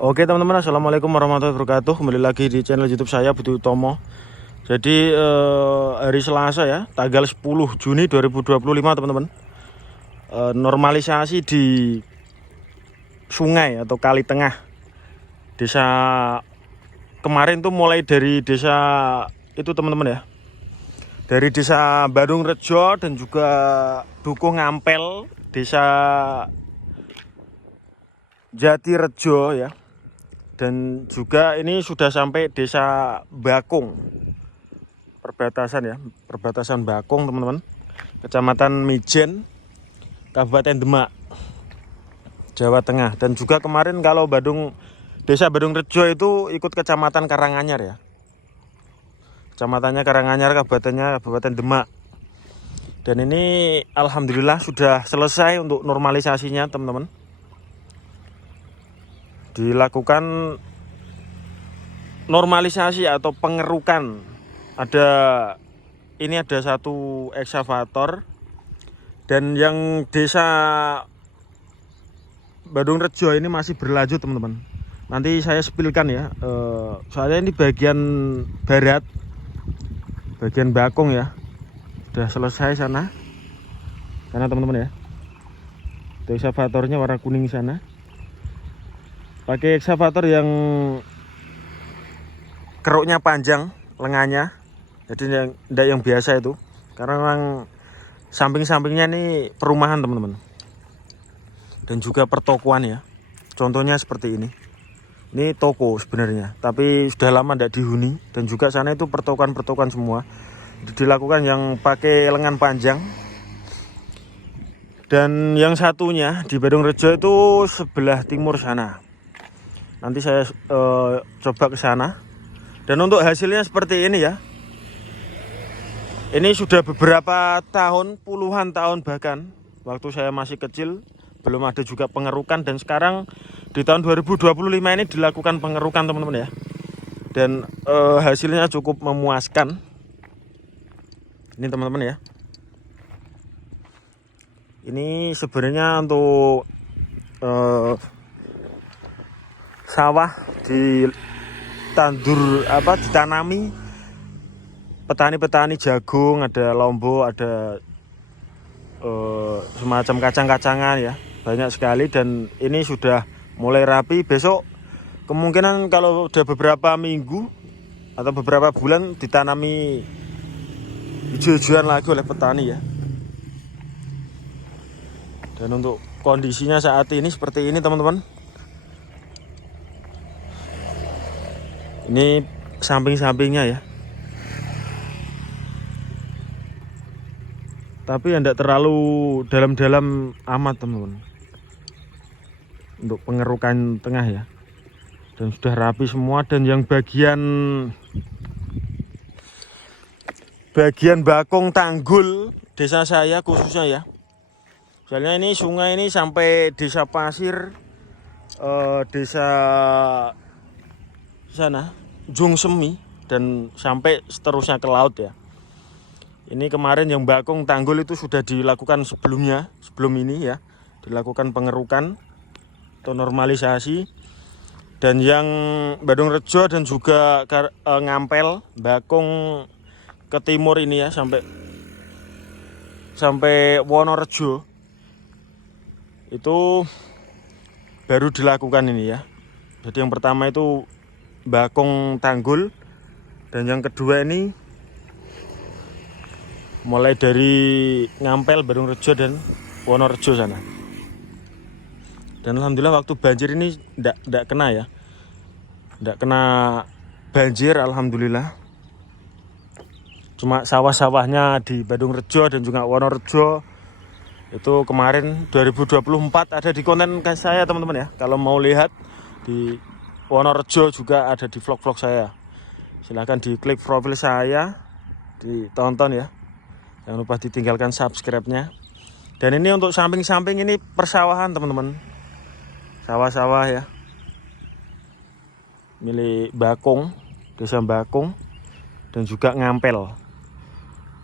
Oke teman-teman, assalamualaikum warahmatullahi wabarakatuh. Kembali lagi di channel YouTube saya, Budi Utomo. Jadi hari Selasa ya, tanggal 10 Juni 2025 teman-teman. Normalisasi di sungai atau kali tengah desa kemarin tuh mulai dari desa itu teman-teman ya. Dari desa Bandung Rejo dan juga Dukuh Ngampel, desa Jati Rejo ya. Dan juga ini sudah sampai desa Bakung, perbatasan ya, perbatasan Bakung teman-teman, kecamatan Mijen, Kabupaten Demak, Jawa Tengah. Dan juga kemarin kalau desa Bandung Rejo itu ikut kecamatan Karanganyar ya, kecamatannya Karanganyar, Kabupaten Demak. Dan ini alhamdulillah sudah selesai untuk normalisasinya teman-teman. Dilakukan normalisasi atau pengerukan. Ada satu ekskavator, dan yang desa Bandung Rejo ini masih berlanjut teman-teman. Nanti saya spilkan ya, soalnya ini bagian barat, bagian Bakung ya, sudah selesai sana teman-teman ya. Itu ekskavatornya warna kuning sana, pakai ekskavator yang keruknya panjang lengannya, jadi tidak yang biasa itu, karena memang samping-sampingnya ini perumahan teman-teman, dan juga pertokoan ya. Contohnya seperti ini toko sebenarnya, tapi sudah lama tidak dihuni, dan juga sana itu pertokoan semua. Dilakukan yang pakai lengan panjang. Dan yang satunya di Bandung Rejo itu sebelah timur sana. Nanti saya coba ke sana. Dan untuk hasilnya seperti ini ya. Ini sudah beberapa tahun, puluhan tahun bahkan, waktu saya masih kecil belum ada juga pengerukan, dan sekarang di tahun 2025 ini dilakukan pengerukan teman-teman ya. Dan hasilnya cukup memuaskan. Ini teman-teman ya. Ini sebenarnya untuk sawah ditanami petani-petani jagung, ada lombok, ada semacam kacang-kacangan ya, banyak sekali. Dan ini sudah mulai rapi. Besok kemungkinan kalau udah beberapa minggu atau beberapa bulan ditanami hijau-hijauan lagi oleh petani ya. Dan untuk kondisinya saat ini seperti ini teman-teman. Ini samping-sampingnya ya. Tapi tidak terlalu dalam-dalam amat teman-teman. Untuk pengerukan tengah ya. Dan sudah rapi semua. Dan yang bagian Bakung Tanggul desa saya khususnya ya. Soalnya ini sungai ini sampai desa Pasir, desa sana Jung Semi, dan sampai seterusnya ke laut ya. Ini kemarin yang Bakung Tanggul itu sudah dilakukan sebelum ini ya, dilakukan pengerukan atau normalisasi. Dan yang Bandung Rejo dan juga Ngampel, Bakung ke timur ini ya, sampai Wonorejo itu baru dilakukan ini ya. Jadi yang pertama itu Bakung Tanggul, dan yang kedua ini mulai dari Ngampel, Bandung Rejo, dan Wonorejo sana. Dan alhamdulillah waktu banjir ini tidak kena ya, tidak kena banjir alhamdulillah. Cuma sawah-sawahnya di Bandung Rejo dan juga Wonorejo itu kemarin 2024 ada di konten saya teman-teman ya. Kalau mau lihat di Wonorejo juga ada di vlog-vlog saya. Silahkan diklik profil saya, ditonton ya. Jangan lupa ditinggalkan subscribe-nya. Dan ini untuk samping-samping ini persawahan teman-teman. Sawah-sawah ya. Milik Bakung, desa Bakung, dan juga Ngampel.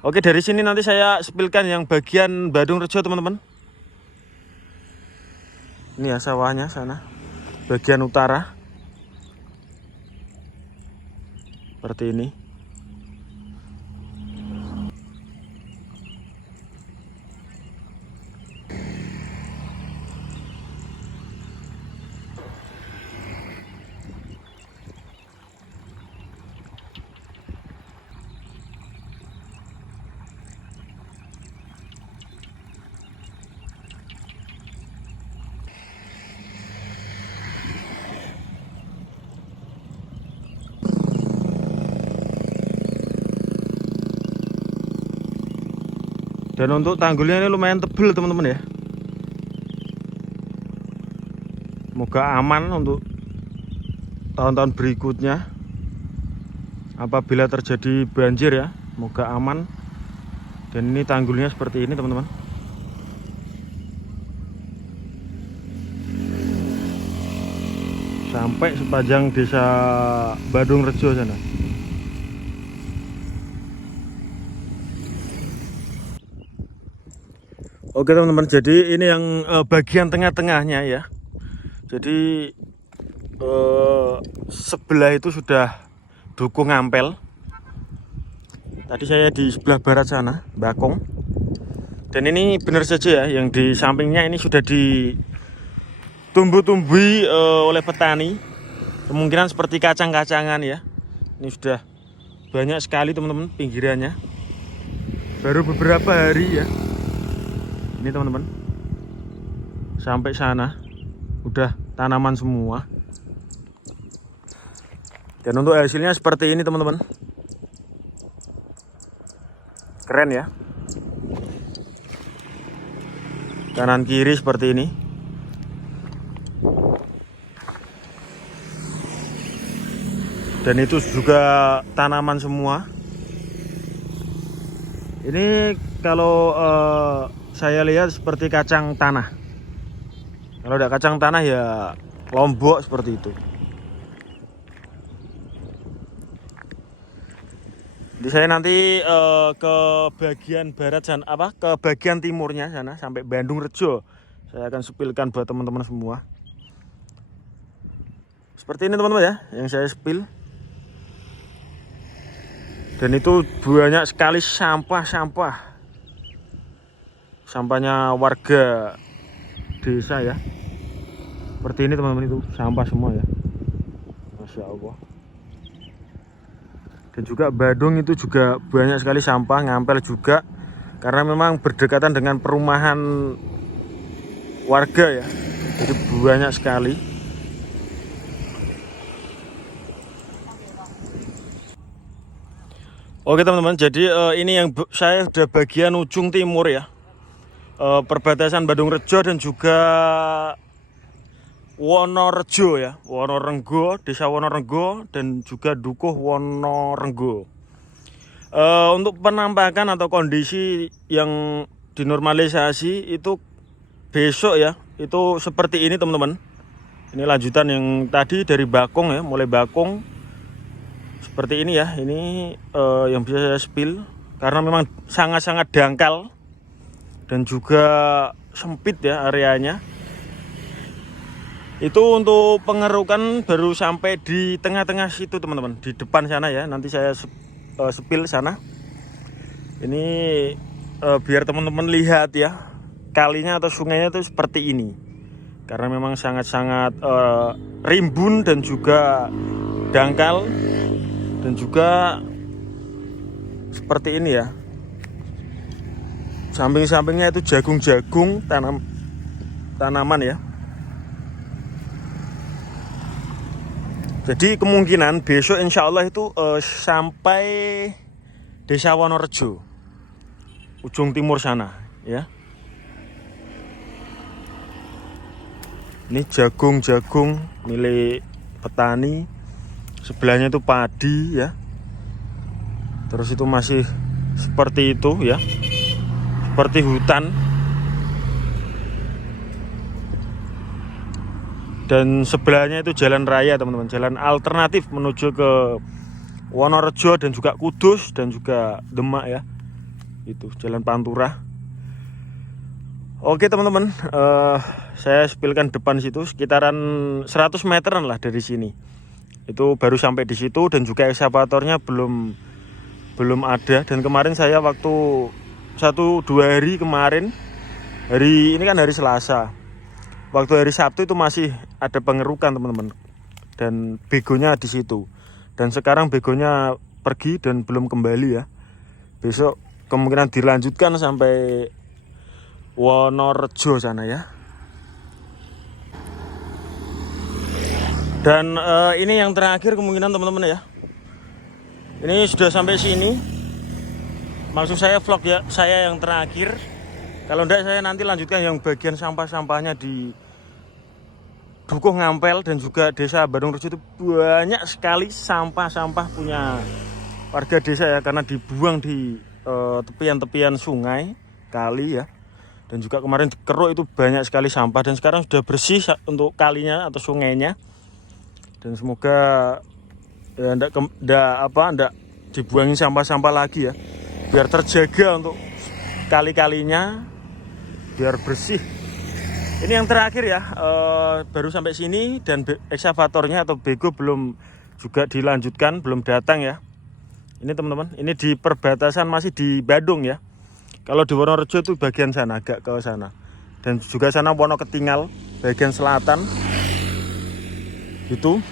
Oke, dari sini nanti saya spilkan yang bagian Bandung Rejo teman-teman. Ini ya sawahnya sana, bagian utara. seperti ini. Dan untuk tanggulnya ini lumayan tebal teman-teman ya. Semoga aman untuk tahun-tahun berikutnya. Apabila terjadi banjir ya, semoga aman. Dan ini tanggulnya seperti ini teman-teman. Sampai sepanjang desa Bandung Rejo sana. Oke teman-teman, jadi ini yang bagian tengah-tengahnya ya. Jadi sebelah itu sudah duku ngampel. Tadi saya di sebelah barat sana, Bakung. Dan ini benar saja ya, yang di sampingnya ini sudah ditumbuh-tumbuhi oleh petani. Kemungkinan seperti kacang-kacangan ya. Ini sudah banyak sekali teman-teman pinggirannya. Baru beberapa hari ya. Ini teman-teman, sampai sana udah tanaman semua. Dan untuk hasilnya seperti ini teman-teman. Keren ya. Kanan kiri seperti ini. Dan itu juga tanaman semua. Ini kalau saya lihat seperti kacang tanah. Kalau ada kacang tanah ya lombok seperti itu. Jadi saya nanti ke bagian barat sana, ke bagian timurnya sana sampai Bandung Rejo. Saya akan spilkan buat teman-teman semua. Seperti ini teman-teman ya, yang saya spill. Dan itu banyak sekali sampah-sampah. Sampahnya warga desa ya. Seperti ini teman-teman, itu sampah semua ya. Masya Allah. Dan juga Bandung itu juga banyak sekali sampah, ngampel juga. Karena memang berdekatan dengan perumahan warga ya. Jadi banyak sekali. Oke teman-teman, jadi ini yang saya sudah bagian ujung timur ya. Perbatasan Bandung Rejo dan juga Wonorejo ya, Wonorenggo, desa Wonorenggo dan juga Dukuh Wonorenggo. Untuk penampakan atau kondisi yang dinormalisasi itu besok ya, itu seperti ini teman-teman. Ini lanjutan yang tadi dari Bakung ya, mulai Bakung seperti ini ya. Ini yang bisa saya spill karena memang sangat-sangat dangkal dan juga sempit ya areanya. Itu untuk pengerukan baru sampai di tengah-tengah situ teman-teman, di depan sana ya. Nanti saya spill sana. Ini biar teman-teman lihat ya, kalinya atau sungainya itu seperti ini. Karena memang sangat-sangat rimbun dan juga dangkal dan juga seperti ini ya. Samping-sampingnya itu jagung-jagung, tanaman ya. Jadi kemungkinan besok insya Allah itu sampai desa Wonorejo, ujung timur sana ya. Ini jagung-jagung milik petani, sebelahnya itu padi ya. Terus itu masih seperti itu ya, seperti hutan. Dan sebelahnya itu jalan raya teman-teman, jalan alternatif menuju ke Wonorejo dan juga Kudus dan juga Demak ya. Itu jalan Pantura. Oke teman-teman, saya spillkan depan situ sekitaran 100 meteran lah dari sini. Itu baru sampai di situ dan juga ekskavatornya belum ada. Dan kemarin saya waktu 1-2 hari kemarin, hari ini kan hari Selasa. Waktu hari Sabtu itu masih ada pengerukan teman-teman. Dan begonya di situ. Dan sekarang begonya pergi dan belum kembali ya. Besok kemungkinan dilanjutkan sampai Wonorejo sana ya. Dan ini yang terakhir kemungkinan teman-teman ya. Ini sudah sampai sini. Maksud saya vlog ya, saya yang terakhir. Kalau enggak saya nanti lanjutkan yang bagian sampah-sampahnya di Dukuh Ngampel dan juga desa Bandung Rejo. Itu banyak sekali sampah-sampah punya warga desa ya, karena dibuang di tepian-tepian sungai, kali ya. Dan juga kemarin dikeruk itu banyak sekali sampah, dan sekarang sudah bersih untuk kalinya atau sungainya. Dan semoga ya enggak dibuangin sampah-sampah lagi ya, biar terjaga untuk kali-kalinya biar bersih. Ini yang terakhir ya, baru sampai sini dan ekskavatornya atau bego belum juga dilanjutkan, belum datang ya. Ini teman-teman, ini di perbatasan masih di Bandung ya. Kalau di Wonorejo itu bagian sana, agak ke sana. Dan juga sana Wonoketingal bagian selatan itu.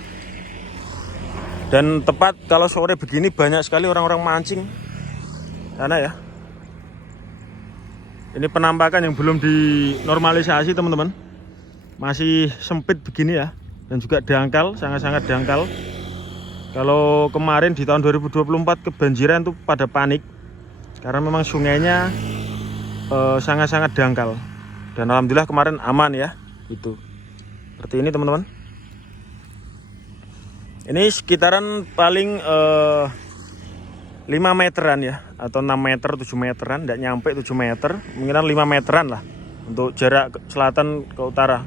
Dan tepat kalau sore begini banyak sekali orang-orang mancing sana ya. Ini penampakan yang belum dinormalisasi teman-teman. Masih sempit begini ya. Dan juga dangkal, sangat-sangat dangkal. Kalau kemarin di tahun 2024 kebanjiran tuh pada panik. Karena memang sungainya sangat-sangat dangkal. Dan alhamdulillah kemarin aman ya. Itu seperti ini teman-teman. Ini sekitaran paling 5 meteran ya, atau 6 meter, 7 meteran, tidak nyampe 7 meter, mungkin 5 meteran lah untuk jarak selatan ke utara.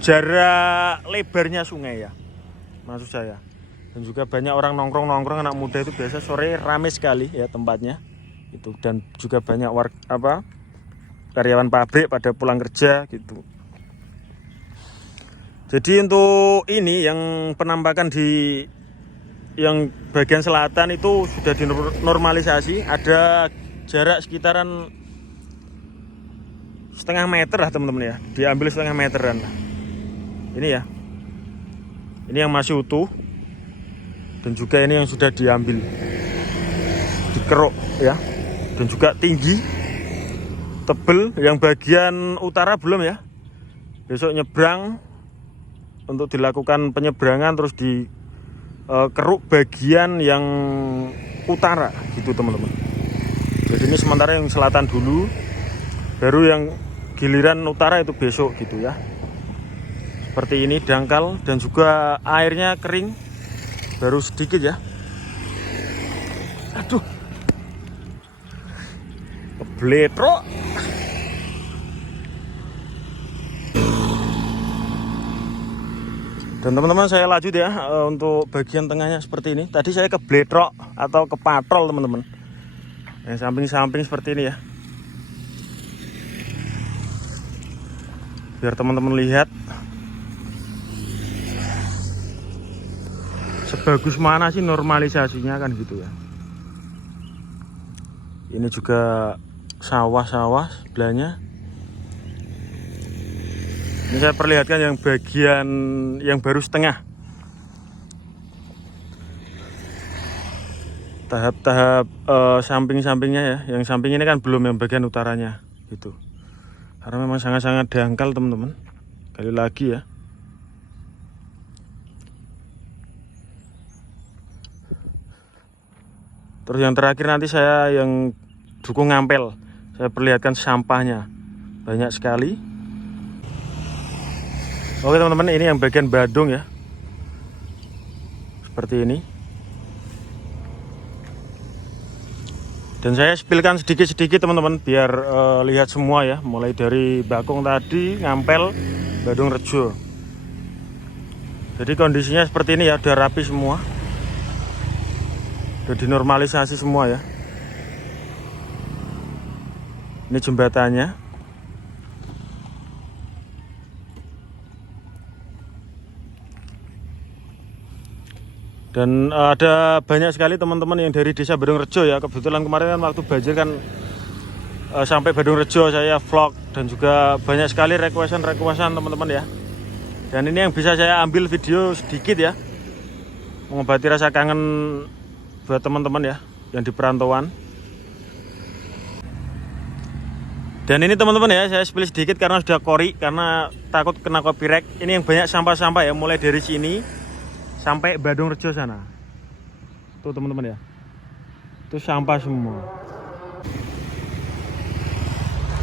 Jarak lebarnya sungai ya, maksud saya. Dan juga banyak orang nongkrong, anak muda itu biasa sore rame sekali ya tempatnya. Itu, dan juga banyak karyawan pabrik pada pulang kerja gitu. Jadi untuk ini yang penampakan di yang bagian selatan itu sudah dinormalisasi, ada jarak sekitaran setengah meter lah teman-teman ya, diambil setengah meteran lah. Ini ya, ini yang masih utuh, dan juga ini yang sudah diambil, dikeruk ya, dan juga tinggi, tebel. Yang bagian utara belum ya, besok nyebrang untuk dilakukan penyeberangan, terus di keruk bagian yang utara gitu teman-teman. Jadi ini sementara yang selatan dulu, baru yang giliran utara itu besok gitu ya. Seperti ini dangkal dan juga airnya kering, baru sedikit ya. Aduh, kebletrok. Dan teman-teman saya lanjut ya, untuk bagian tengahnya seperti ini. Tadi saya kebletrok atau kepatrol teman-teman. Yang samping-samping seperti ini ya. Biar teman-teman lihat sebagus mana sih normalisasinya kan gitu ya. Ini juga sawah-sawah sebelahnya. Ini saya perlihatkan yang bagian yang baru setengah. Tahap-tahap samping-sampingnya ya. Yang samping ini kan belum, yang bagian utaranya gitu. Karena memang sangat-sangat dangkal teman-teman. Kali lagi ya. Terus yang terakhir nanti saya yang Dukuh Ngampel, saya perlihatkan sampahnya banyak sekali. Oke teman-teman, ini yang bagian Bandung ya, seperti ini. Dan saya spilkan sedikit-sedikit teman-teman, biar lihat semua ya, mulai dari Bakung tadi, Ngampel, Bandung Rejo. Jadi kondisinya seperti ini ya, udah rapi semua, udah dinormalisasi semua ya. Ini jembatannya. Dan ada banyak sekali teman-teman yang dari desa Badungrejo ya. Kebetulan kemarin kan waktu banjir kan sampai Badungrejo saya vlog, dan juga banyak sekali requestan teman-teman ya. Dan ini yang bisa saya ambil video sedikit ya, mengobati rasa kangen buat teman-teman ya yang di perantauan. Dan ini teman-teman ya, saya spill sedikit karena sudah kori, karena takut kena copyright. Ini yang banyak sampah-sampah ya, mulai dari sini sampai Badungrejo sana. Tuh teman-teman ya, itu sampah semua.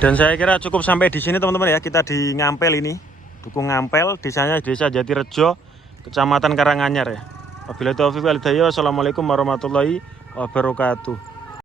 Dan saya kira cukup sampai di sini teman-teman ya. Kita di Ngampel ini, Dukuh Ngampel, desanya Desa Jatirejo, Kecamatan Karanganyar ya. Wabillahi taufiq wal hidayah. Wassalamualaikum warahmatullahi wabarakatuh.